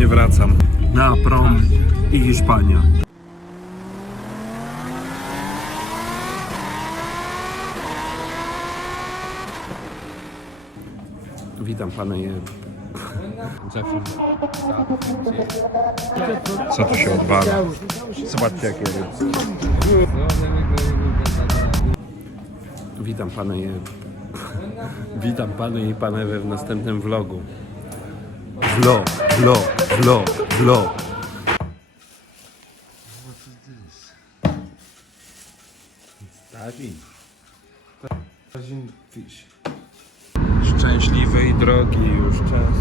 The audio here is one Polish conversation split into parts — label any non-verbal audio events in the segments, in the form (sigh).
właśnie wracam na prom i Hiszpania. Witam pana je... Co tu się odwala? Zobaczcie jakie ryby. Witam pana je... Witam pany i panowie w następnym vlogu. Vlog, vlog, vlog, vlog. Szczęśliwy i drogi już czas.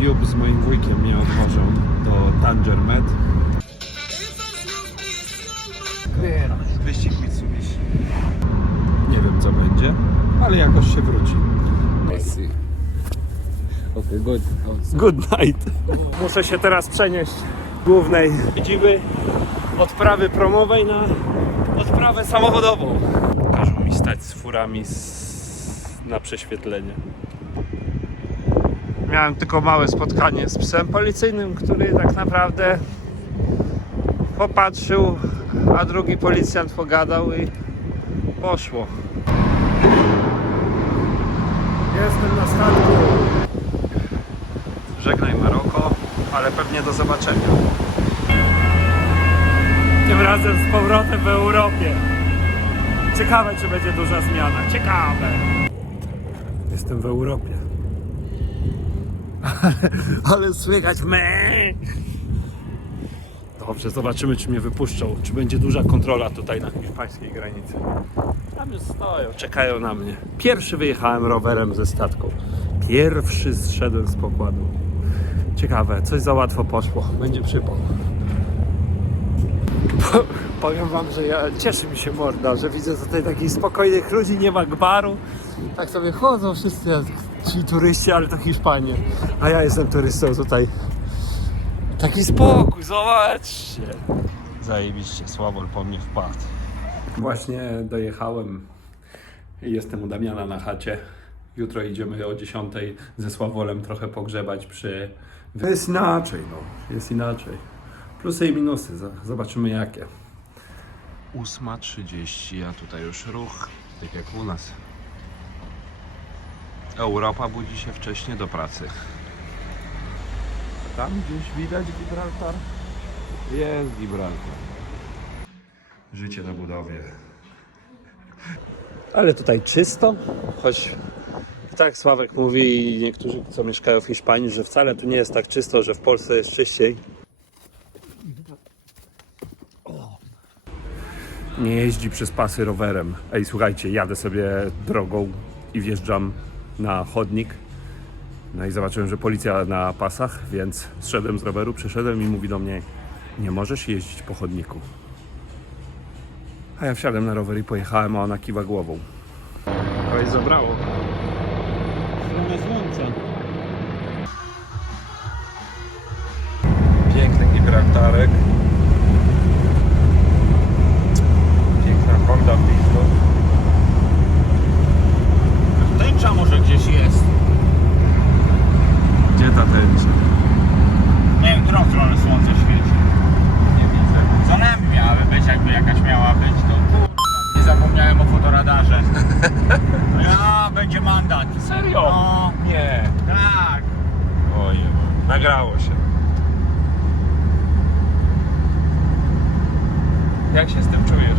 Jub z moim wujkiem mnie odwożą do Tanger Med. Wyścig Mitsubishi. Nie wiem co będzie, ale jakoś się wróci. Good. Good night. Muszę się teraz przenieść głównej siedziby odprawy promowej na odprawę samochodową. Każą mi stać z furami z... na prześwietlenie. Miałem tylko małe spotkanie z psem policyjnym, który tak naprawdę popatrzył, a drugi policjant pogadał i poszło. Jestem na statku. Żegnaj Maroko, ale pewnie do zobaczenia. Tym razem z powrotem w Europie. Ciekawe, czy będzie duża zmiana. Ciekawe. Jestem w Europie. Ale, (laughs) ale słychać me. Dobrze, zobaczymy, czy mnie wypuszczą. Czy będzie duża kontrola tutaj na hiszpańskiej granicy. Tam już stoją, czekają na mnie. Pierwszy wyjechałem rowerem ze statku. Pierwszy zszedłem z pokładu. Ciekawe, coś za łatwo poszło. Będzie przypał. Po- Powiem wam, że ja, cieszy mi się morda, że widzę tutaj takich spokojnych ludzi, nie ma gbaru. Tak sobie chodzą wszyscy ci turyści, ale to Hiszpanie. A ja jestem turystą tutaj. Taki spokój, zobaczcie. Zajebiście, Sławol po mnie wpadł. Właśnie dojechałem jestem u Damiana na chacie. Jutro idziemy o 10 ze Sławolem trochę pogrzebać przy... Jest inaczej, no. Jest inaczej. Plusy i minusy. Zobaczymy jakie. 8.30, a tutaj już ruch, tak jak u nas. Europa budzi się wcześniej do pracy. Tam gdzieś widać Gibraltar? Jest Gibraltar. Życie na budowie. Ale tutaj czysto, choć tak Sławek mówi i niektórzy, co mieszkają w Hiszpanii, że wcale tu nie jest tak czysto, że w Polsce jest czyściej. Nie jeździ przez pasy rowerem. Ej, słuchajcie, jadę sobie drogą i wjeżdżam na chodnik. No i zobaczyłem, że policja na pasach, więc zszedłem z roweru, przeszedłem i mówi do mnie, nie możesz jeździć po chodniku. A ja wsiadłem na rower i pojechałem, a ona kiwa głową. To jest zabrało. Piękny Gibraltarek. Piękna Honda Pismo. Tęcza może gdzieś jest. Gdzie ta tęcza? Nie wiem, którą stronę słońce świeci. Nie widzę. Co nam miałaby być, jakby jakaś miała być, zapomniałem o fotoradarze. (laughs) Ja, będzie mandat. Serio? No, Nie. tak. Oj, nagrało się. Jak się z tym czujesz?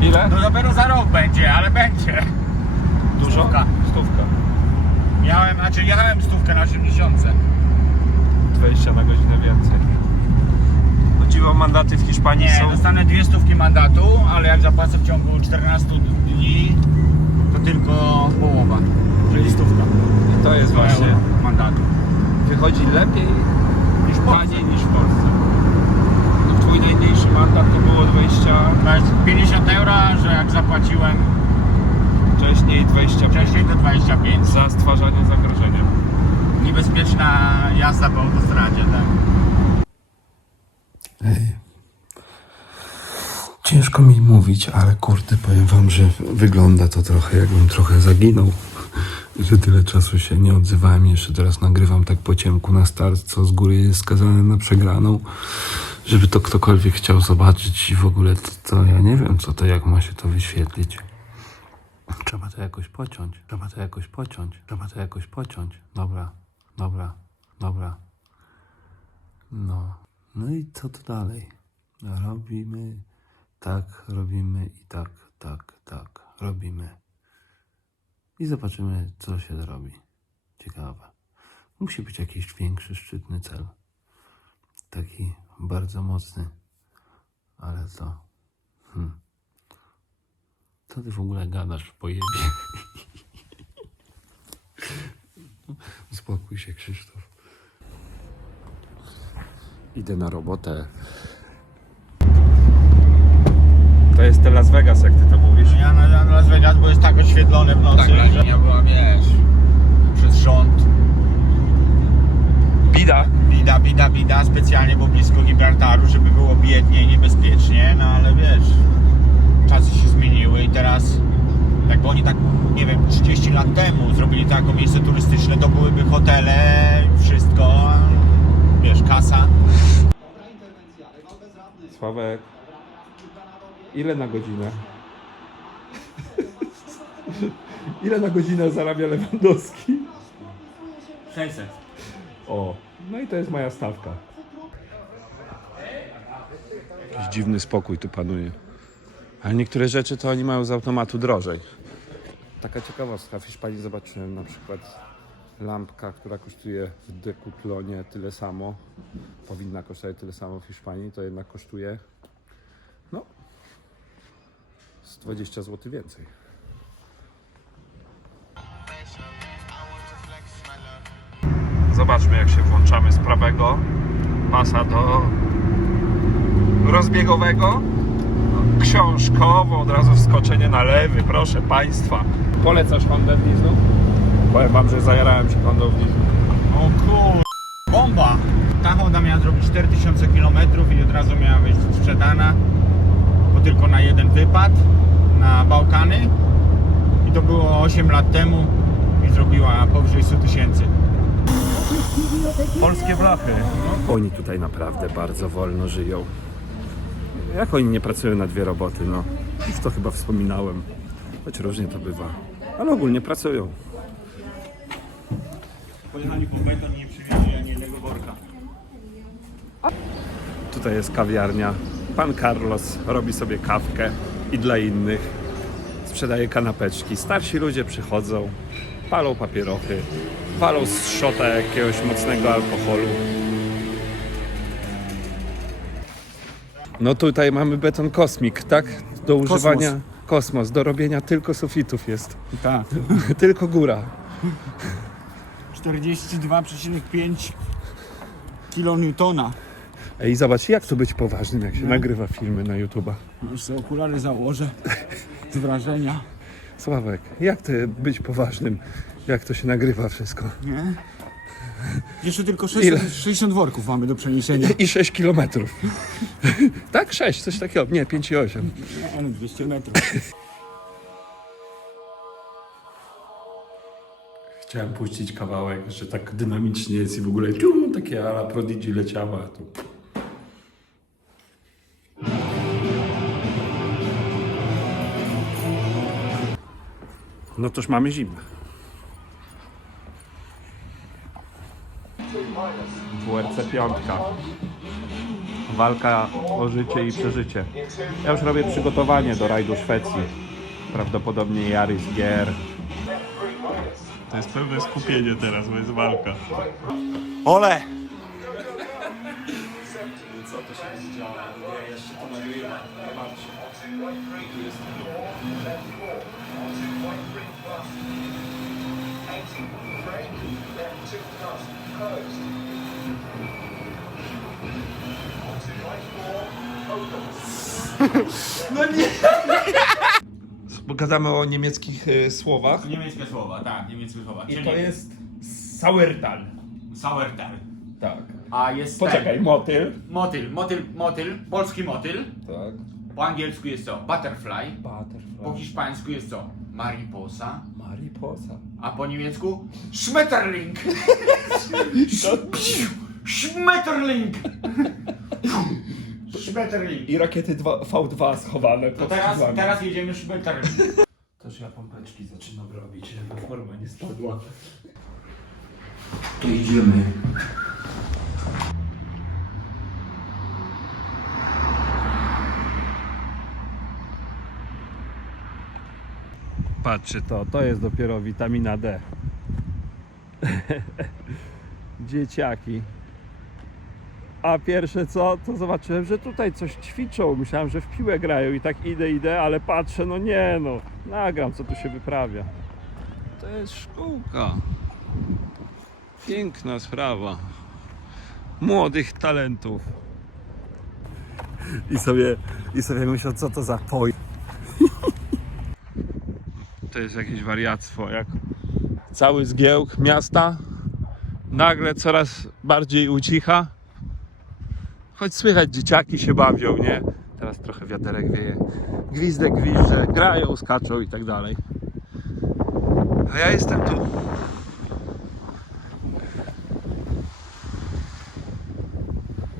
Ile? No dopiero za rok będzie, ale będzie. Dużo? Stówka. Stówka. Miałem, znaczy jechałem stówkę na 80. 20 na godzinę więcej. Chodziło mandaty w Hiszpanii Nie, są... dostanę dwie stówki mandatu, ale jak zapłacę w ciągu 14 dni, to tylko połowa, czyli stówka. I to jest właśnie... Mandatu. Wychodzi lepiej Niż w Polsce. niż w Polsce. No, Twój najmniejszy mandat to było 20, To jest 50 euro, że jak zapłaciłem wcześniej 25 wcześniej to 25. za stwarzanie zagrożenia. Niebezpieczna jazda po autostradzie, tak. Ciężko mi mówić, ale kurde, powiem wam, że wygląda to trochę jakbym trochę zaginął że tyle czasu się nie odzywałem. Jeszcze teraz nagrywam tak po ciemku na start, co z góry jest skazane na przegraną. Żeby to ktokolwiek chciał zobaczyć i w ogóle to, to ja nie wiem, co to, jak ma się to wyświetlić. Trzeba to jakoś pociąć. Trzeba to jakoś pociąć. Trzeba to jakoś pociąć. Dobra, dobra, dobra. No. No i co tu dalej? Robimy tak, robimy i tak, tak, tak. Robimy. I zobaczymy, co się zrobi. Ciekawe. Musi być jakiś większy, szczytny cel. Taki bardzo mocny. Ale co? Hmm. Co ty w ogóle gadasz w pojebie? (laughs) Uspokój się, Krzysztof. Idę na robotę. To jest ten Las Vegas, jak ty to mówisz. Ja na, na Las Vegas, bo jest tak oświetlone w nocy, Tak, że linia była, wiesz, przez rząd. Bida. Bida, bida, bida, specjalnie było blisko Gibraltaru, żeby było biednie i niebezpiecznie, no ale wiesz, czasy się zmieniły i teraz, jakby oni tak, nie wiem, 30 lat temu zrobili to jako miejsce turystyczne, to byłyby hotele, wszystko, wiesz, kasa. Sławek, ile na godzinę? (laughs) ile na godzinę zarabia Lewandowski? 600. O, no i to jest moja stawka. Jakiś dziwny spokój tu panuje. Ale niektóre rzeczy to oni mają z automatu drożej. Taka ciekawostka. W Hiszpanii zobaczyłem na przykład lampka, która kosztuje w Decathlonie tyle samo. Powinna kosztować tyle samo w Hiszpanii, to jednak kosztuje no z 20 zł więcej. Zobaczmy jak się włączamy z prawego pasa do rozbiegowego. Książkowo, od razu wskoczenie na lewy, proszę Państwa. Polecasz w Nizu? Powiem Wam, że zajarałem się Nizu. O kur... bomba! Ta Honda miała zrobić 4000 km i od razu miała być sprzedana, bo tylko na jeden wypad, na Bałkany. I to było 8 lat temu i zrobiła powyżej 100 tysięcy. Polskie blachy. Oni tutaj naprawdę bardzo wolno żyją. Jak oni nie pracują na dwie roboty, no. Już to chyba wspominałem. Choć różnie to bywa. Ale ogólnie pracują. Pojechali po beton nie przywieźli ani jednego worka. Tutaj jest kawiarnia. Pan Carlos robi sobie kawkę i dla innych. Sprzedaje kanapeczki. Starsi ludzie przychodzą, palą papierochy, palą z szota jakiegoś mocnego alkoholu. No tutaj mamy beton kosmik, tak? Do używania kosmos, do robienia tylko sufitów jest. Tak. (laughs) tylko góra. 42,5 kilonewtona. Ej, zobacz, jak to być poważnym, jak się nagrywa filmy na YouTube'a. Już sobie okulary założę z wrażenia. Sławek, jak to być poważnym, jak to się nagrywa wszystko? Nie? Jeszcze tylko Ile? 60, 60 worków mamy do przeniesienia. I 6 kilometrów. (laughs) tak, 6, coś takiego. Nie, 5 i 8. Nie, no 200 metrów. Chciałem puścić kawałek, że tak dynamicznie jest i w ogóle cium, takie ala Prodigy leciała. To... No toż mamy zimę. WRC 5. Walka o życie i przeżycie. Ja już robię przygotowanie do rajdu Szwecji. Prawdopodobnie Jarys Gier. To jest pełne skupienie teraz, bo jest walka. Ole! Gadamy o niemieckich y, słowach. Niemieckie słowa, tak, niemieckie słowa. I to jest Sauertal. Sauertal. Tak. A jest Poczekaj, ten. motyl. Motyl, motyl, motyl, polski motyl. Tak. Po angielsku jest to butterfly. Po Butterfly. hiszpańsku jest to mariposa. Mariposa. A po niemiecku Schmetterling. (laughs) Schmetterling. (laughs) I rakiety V2 schowane To teraz, teraz jedziemy Schmetterling. Też ja pompeczki zaczynam robić, żeby forma nie spadła. To idziemy. Patrzcie to, to jest dopiero witamina D. (laughs) Dzieciaki. A pierwsze co, to zobaczyłem, że tutaj coś ćwiczą. Myślałem, że w piłę grają i tak idę, idę, ale patrzę, no nie no. Nagram, co tu się wyprawia. To jest szkółka. Piękna sprawa. Młodych talentów. I sobie, i sobie myślę, co to za poj. To jest jakieś wariactwo, jak cały zgiełk miasta nagle coraz bardziej ucicha. Choć słychać dzieciaki się bawią, nie? Teraz trochę wiaterek wieje. Gwizdek gwizdze, grają, skaczą i tak dalej. A ja jestem tu.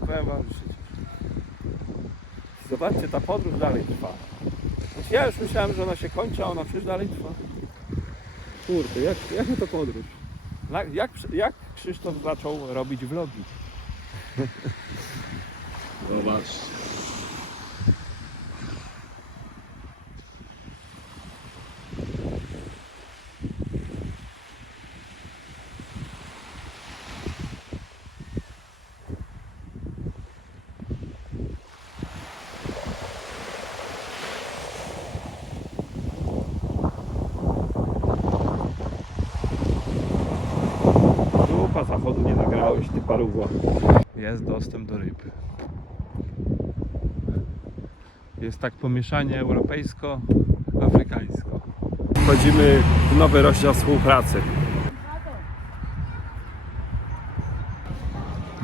Powiem wam, Zobaczcie, ta podróż dalej trwa. Znaczy ja już myślałem, że ona się kończy, a ona przecież dalej trwa. Kurde, jak, jak to podróż? Jak, jak Krzysztof zaczął robić vlogi? Zobacz. Dupa zachodu nie nagrałeś, ty paruwa. Jest dostęp do ryb. Jest tak pomieszanie europejsko-afrykańsko. Wchodzimy w nowy rozdział współpracy.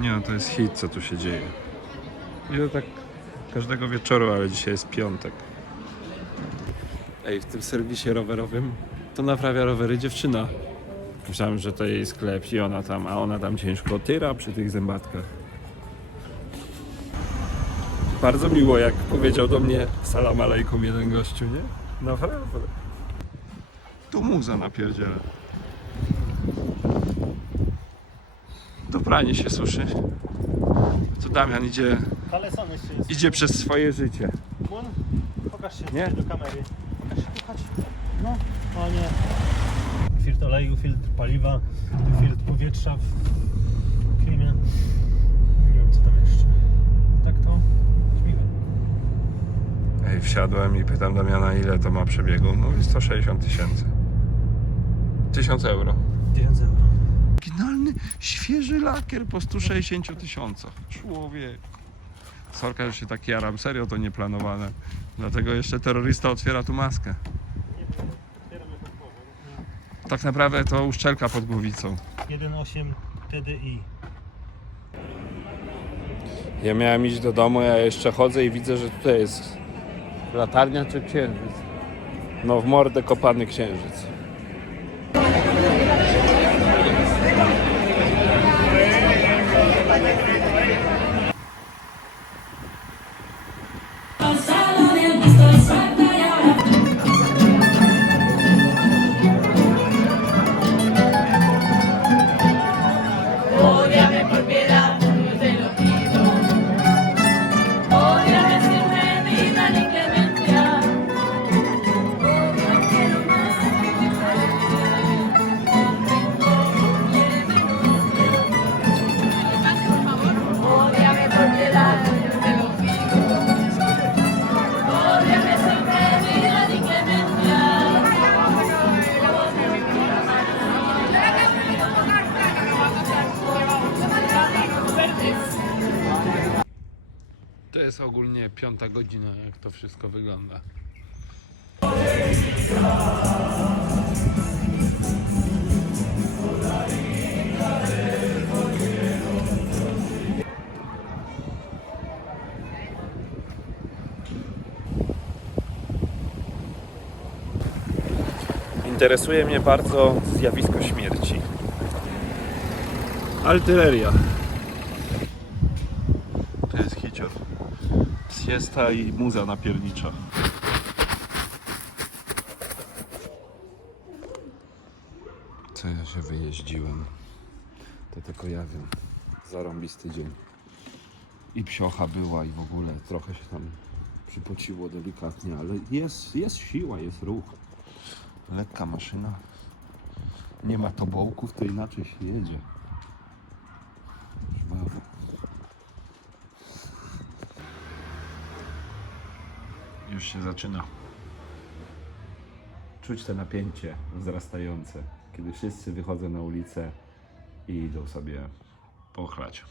Nie no, to jest hit, co tu się dzieje. I to tak każdego wieczoru, ale dzisiaj jest piątek. Ej, w tym serwisie rowerowym to naprawia rowery dziewczyna. Myślałem, że to jej sklep i ona tam, a ona tam ciężko tyra przy tych zębatkach. Bardzo miło, jak powiedział do mnie salam alejkum jeden gościu, nie? Naprawdę. Tu muza napierdziela. To pranie się suszy. Tu Damian idzie, Ale jeszcze jest. idzie przez swoje życie. Mun, pokaż się Nie? do kamery. Pokaż się, pokaż. No, o nie. Filtr oleju, filtr paliwa, filtr powietrza w filmie. Nie wiem co tam jeszcze. Tak to śmigło. Ej, wsiadłem i pytam Damiana, ile to ma przebiegu. Mówi 160 tysięcy. 1000 euro. 1000 euro. Oryginalny, świeży lakier po 160 tysiącach. Człowiek. Sorka, już się tak jaram. Serio to nieplanowane. Dlatego jeszcze terrorysta otwiera tu maskę. Tak naprawdę to uszczelka pod głowicą. 1.8 TDI. Ja miałem iść do domu, ja jeszcze chodzę i widzę, że tutaj jest latarnia czy księżyc. No w mordę kopany księżyc. Piąta godzina, jak to wszystko wygląda. Interesuje mnie bardzo zjawisko śmierci. Artyleria. To jest hicior. Siesta i muza napiernicza. Co ja się wyjeździłem? To tylko ja wiem. Zarąbisty dzień. I psiocha była i w ogóle trochę się tam przypociło delikatnie, ale jest, jest siła, jest ruch. Lekka maszyna. Nie ma tobołków, to inaczej się jedzie. Już się zaczyna. Czuć to napięcie wzrastające, kiedy wszyscy wychodzą na ulicę i idą sobie pochlać.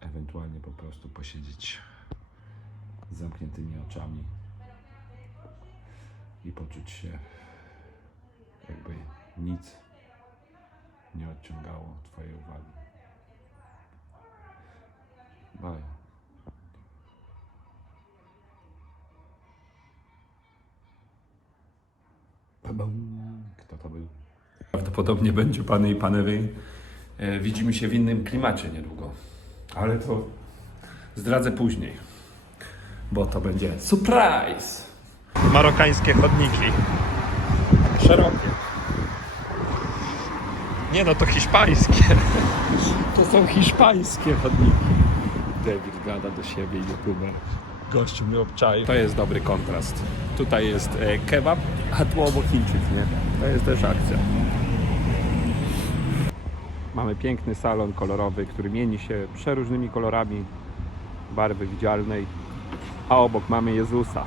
Ewentualnie po prostu posiedzieć z zamkniętymi oczami i poczuć się jakby nic nie odciągało Twojej uwagi. Bye. Kto to był? Prawdopodobnie będzie pany i panowie. E, widzimy się w innym klimacie niedługo. Ale to zdradzę później. Bo to będzie surprise! Marokańskie chodniki. Szerokie. Nie no, to hiszpańskie. To są hiszpańskie chodniki. David gada do siebie i youtuber. Gościu mnie obczaił. To jest dobry kontrast. Tutaj jest e, kebab, a tu obok Chińczyk, nie? To jest też akcja. Mamy piękny salon kolorowy, który mieni się przeróżnymi kolorami barwy widzialnej, a obok mamy Jezusa.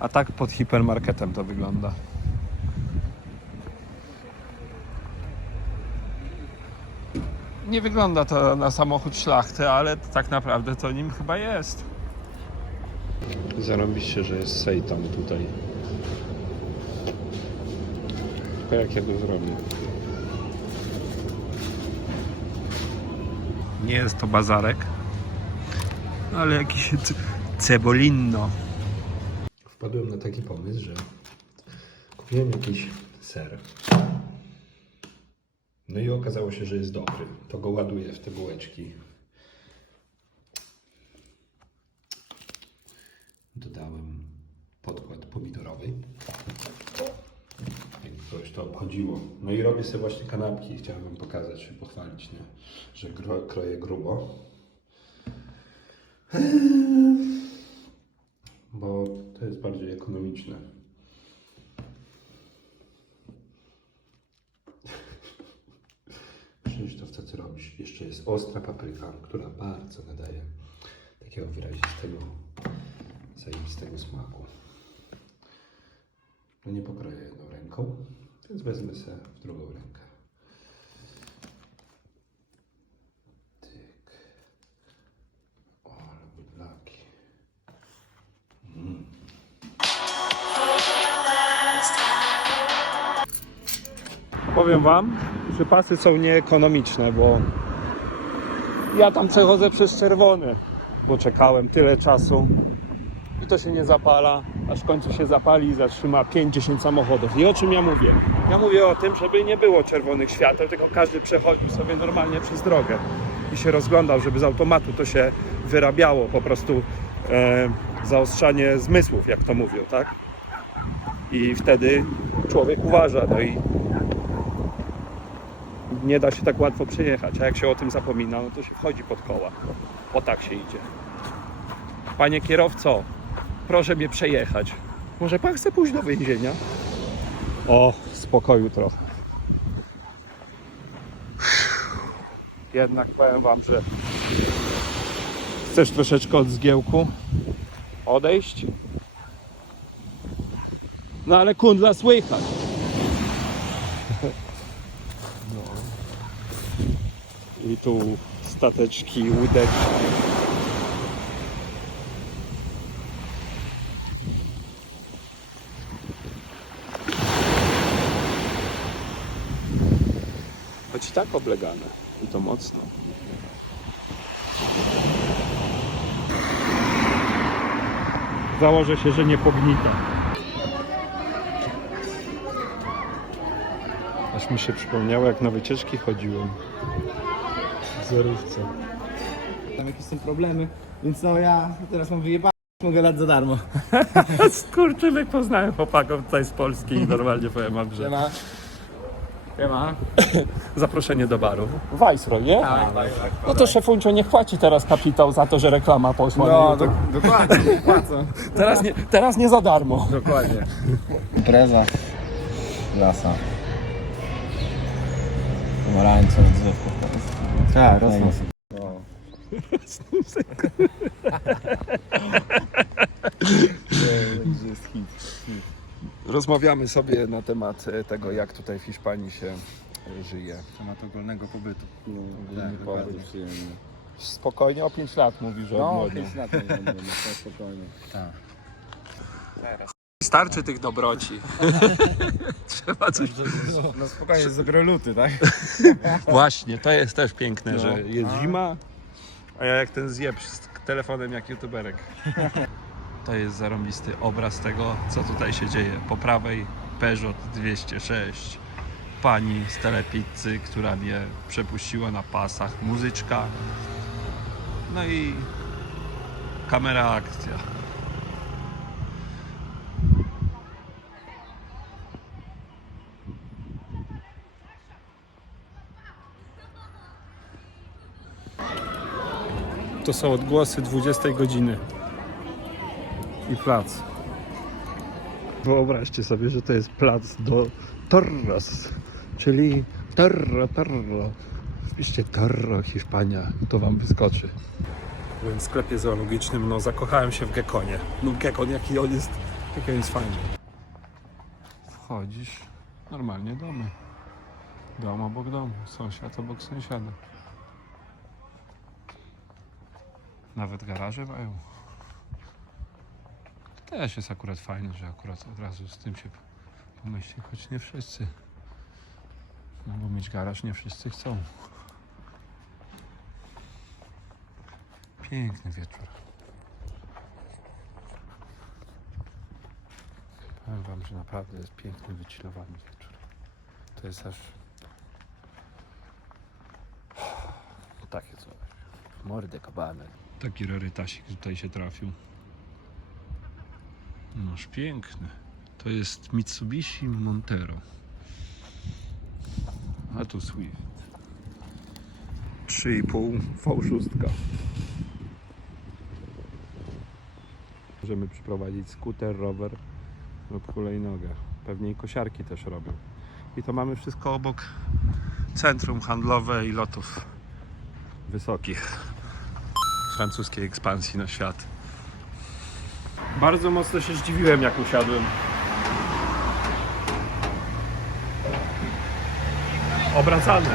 A tak pod hipermarketem to wygląda. Nie wygląda to na samochód szlachty, ale tak naprawdę to nim chyba jest. Zarobiście, że jest sejtan tutaj. Tylko jak ja go zrobię? Nie jest to bazarek, ale jakiś ce- cebolinno. Wpadłem na taki pomysł, że kupiłem jakiś ser. No i okazało się, że jest dobry. To go ładuję w te bułeczki. Dodałem podkład pomidorowy. Jak ktoś to obchodziło. No i robię sobie właśnie kanapki. Chciałem wam pokazać i pochwalić, nie? że gro, kroję grubo. Bo to jest bardziej ekonomiczne. Jeszcze jest ostra papryka, która bardzo nadaje takiego wyrazistego, zajebistego smaku. No nie pokroję jedną ręką, więc wezmę sobie w drugą rękę. Tyk. O, ale bydlaki. Powiem Wam, że pasy są nieekonomiczne, bo ja tam przechodzę przez czerwony, bo czekałem tyle czasu i to się nie zapala, aż w końcu się zapali i zatrzyma 5-10 samochodów. I o czym ja mówię? Ja mówię o tym, żeby nie było czerwonych świateł, tylko każdy przechodził sobie normalnie przez drogę i się rozglądał, żeby z automatu to się wyrabiało, po prostu e, zaostrzanie zmysłów, jak to mówią, tak? I wtedy człowiek uważa, no i nie da się tak łatwo przejechać, a jak się o tym zapomina, no to się wchodzi pod koła. O tak się idzie. Panie kierowco, proszę mnie przejechać. Może pan chce pójść do więzienia? O, spokoju trochę. Jednak powiem wam, że chcesz troszeczkę od zgiełku odejść? No ale kundla słychać. I tu stateczki, łódeczki. Choć tak oblegane. I to mocno. Założę się, że nie pognita. Aż mi się przypomniało, jak na wycieczki chodziłem. W zerówce. Tam jakieś są problemy, więc no ja teraz mam wyjebane, mogę dać za darmo. (laughs) Skurczybyk poznałem chłopaków tutaj z Polski i normalnie powiem wam, że ma. Siema. (laughs) zaproszenie do baru. Viceroy, nie? No to szefuncio niech płaci teraz kapitał za to, że reklama poszła No, do, dokładnie, (laughs) płacą. Teraz nie, teraz nie za darmo. Dokładnie. Impreza. Lasa. Pomarańcze, drzewko. Tak, rosną. (laughs) Rozmawiamy sobie na temat e, tego, jak tutaj w Hiszpanii się e, żyje. Temat ogólnego pobytu. Ogólny pobyt. Spokojnie o 5 lat mówi, że No, odmłodnią. 5 lat nie będę, no spokojnie. Starczy tych dobroci. (laughs) Trzeba coś... No spokojnie, z ogroluty, tak? (laughs) Właśnie, to jest też piękne, No. że jest zima, a ja jak ten zjeb z telefonem jak youtuberek. (laughs) To jest zarąbisty obraz tego, co tutaj się dzieje. Po prawej Peugeot 206. Pani z telepizzy, która mnie przepuściła na pasach. Muzyczka. No i kamera akcja. To są odgłosy 20 godziny. I plac. Wyobraźcie sobie, że to jest plac do Torros, czyli Torro, Torro. Wpiszcie Torro, Hiszpania, to wam wyskoczy. Byłem w sklepie zoologicznym, no zakochałem się w gekonie. No gekon, jaki on jest, jaki on jest fajny. Wchodzisz, normalnie domy. Dom obok domu, sąsiad obok sąsiada. Nawet garaże mają. Też jest akurat fajne, że akurat od razu z tym się pomyśli, choć nie wszyscy. No bo mieć garaż nie wszyscy chcą. Piękny wieczór. Powiem wam, że naprawdę jest piękny, wychillowany wieczór. To jest aż... Takie coś. Mordę kabane. Taki rarytasik tutaj się trafił. Noż piękny. To jest Mitsubishi Montero. A tu Swift. 3,5 V6. Możemy przyprowadzić skuter, rower lub hulajnogę. Pewnie i kosiarki też robią. I to mamy wszystko obok centrum handlowe i lotów wysokich francuskiej ekspansji na świat. Bardzo mocno się zdziwiłem, jak usiadłem. Obracane.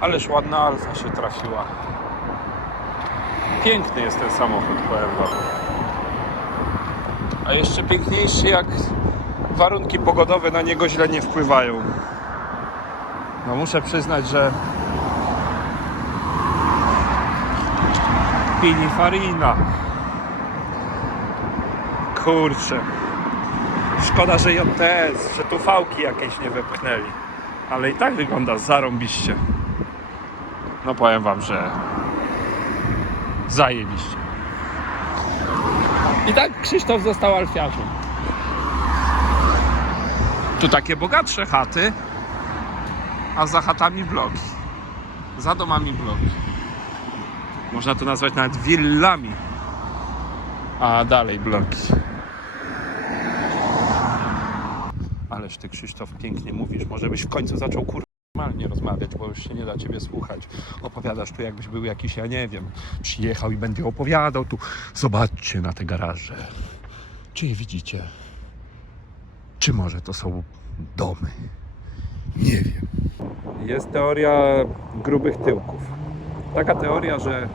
Ależ ładna alfa się trafiła. Piękny jest ten samochód, powiem wam. A jeszcze piękniejszy, jak warunki pogodowe na niego źle nie wpływają. No muszę przyznać, że Pininfarina. Kurczę. Szkoda, że JTS, że tu fałki jakieś nie wepchnęli. Ale i tak wygląda zarąbiście. No powiem wam, że zajebiście. I tak Krzysztof został alfiarzem. Tu takie bogatsze chaty, a za chatami bloki. Za domami bloki. Można to nazwać nawet willami. A dalej bloki. Ależ ty Krzysztof pięknie mówisz. Może byś w końcu zaczął kur... normalnie rozmawiać, bo już się nie da ciebie słuchać. Opowiadasz tu jakbyś był jakiś, ja nie wiem, przyjechał i będzie opowiadał tu. Zobaczcie na te garaże. Czy je widzicie? Czy może to są domy? Nie wiem. Jest teoria grubych tyłków. Taka teoria, że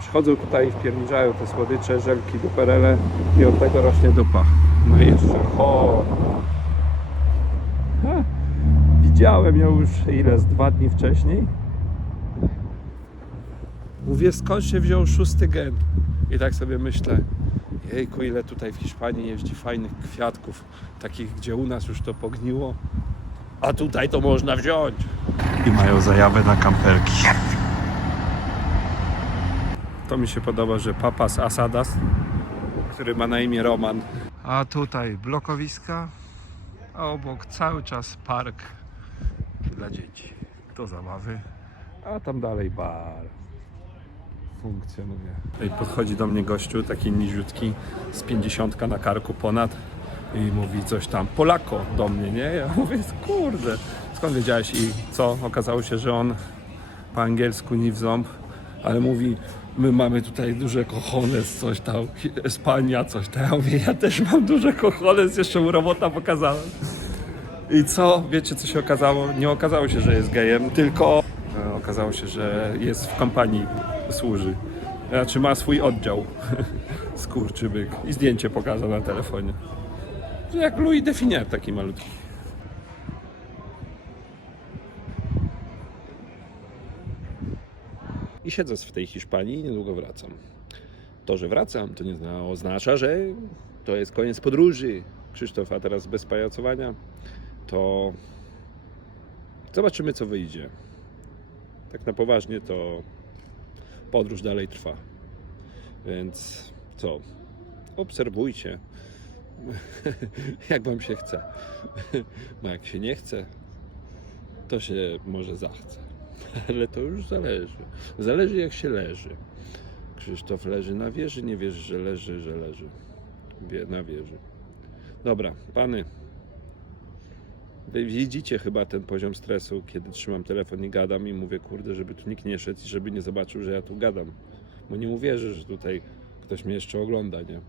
przychodzą tutaj i wpierniczają te słodycze, żelki, duperele i od tego rośnie dupa. No i jeszcze ho. Ha. Widziałem ją już ile z dwa dni wcześniej. Mówię, skąd się wziął szósty gen? I tak sobie myślę, jejku, ile tutaj w Hiszpanii jeździ fajnych kwiatków, takich, gdzie u nas już to pogniło, a tutaj to można wziąć. I mają zajawę na kamperki. To mi się podoba, że Papas Asadas, który ma na imię Roman. A tutaj blokowiska, a obok cały czas park dla dzieci. Do zabawy, a tam dalej bar funkcjonuje. I podchodzi do mnie gościu, taki niziutki, z pięćdziesiątka na karku ponad i mówi coś tam, Polako do mnie, nie? Ja (laughs) mówię, kurde, skąd wiedziałeś i co? Okazało się, że on po angielsku ni w ząb, ale mówi, my mamy tutaj duże cojones, coś tam, Espania, coś tam. Ja mówię, ja też mam duże cojones, jeszcze mu robota pokazałem. I co? Wiecie, co się okazało? Nie okazało się, że jest gejem, tylko e, okazało się, że jest w kampanii, służy. Znaczy ma swój oddział. (laughs) Skurczybyk. I zdjęcie pokazał na telefonie. Jak Louis Definier, taki malutki. I siedzę w tej Hiszpanii i niedługo wracam. To, że wracam, to nie zna- oznacza, że to jest koniec podróży. Krzysztof, a teraz bez pajacowania, to zobaczymy, co wyjdzie. Tak na poważnie, to podróż dalej trwa. Więc co? Obserwujcie, (laughs) jak Wam się chce. (laughs) Bo jak się nie chce, to się może zachce. (laughs) Ale to już zależy. Zależy jak się leży. Krzysztof leży na wieży, nie wierzy, że leży, że leży. Wie, na wieży. Dobra, pany. Widzicie chyba ten poziom stresu, kiedy trzymam telefon i gadam i mówię, kurde, żeby tu nikt nie szedł i żeby nie zobaczył, że ja tu gadam. Bo nie uwierzy, że tutaj ktoś mnie jeszcze ogląda, nie?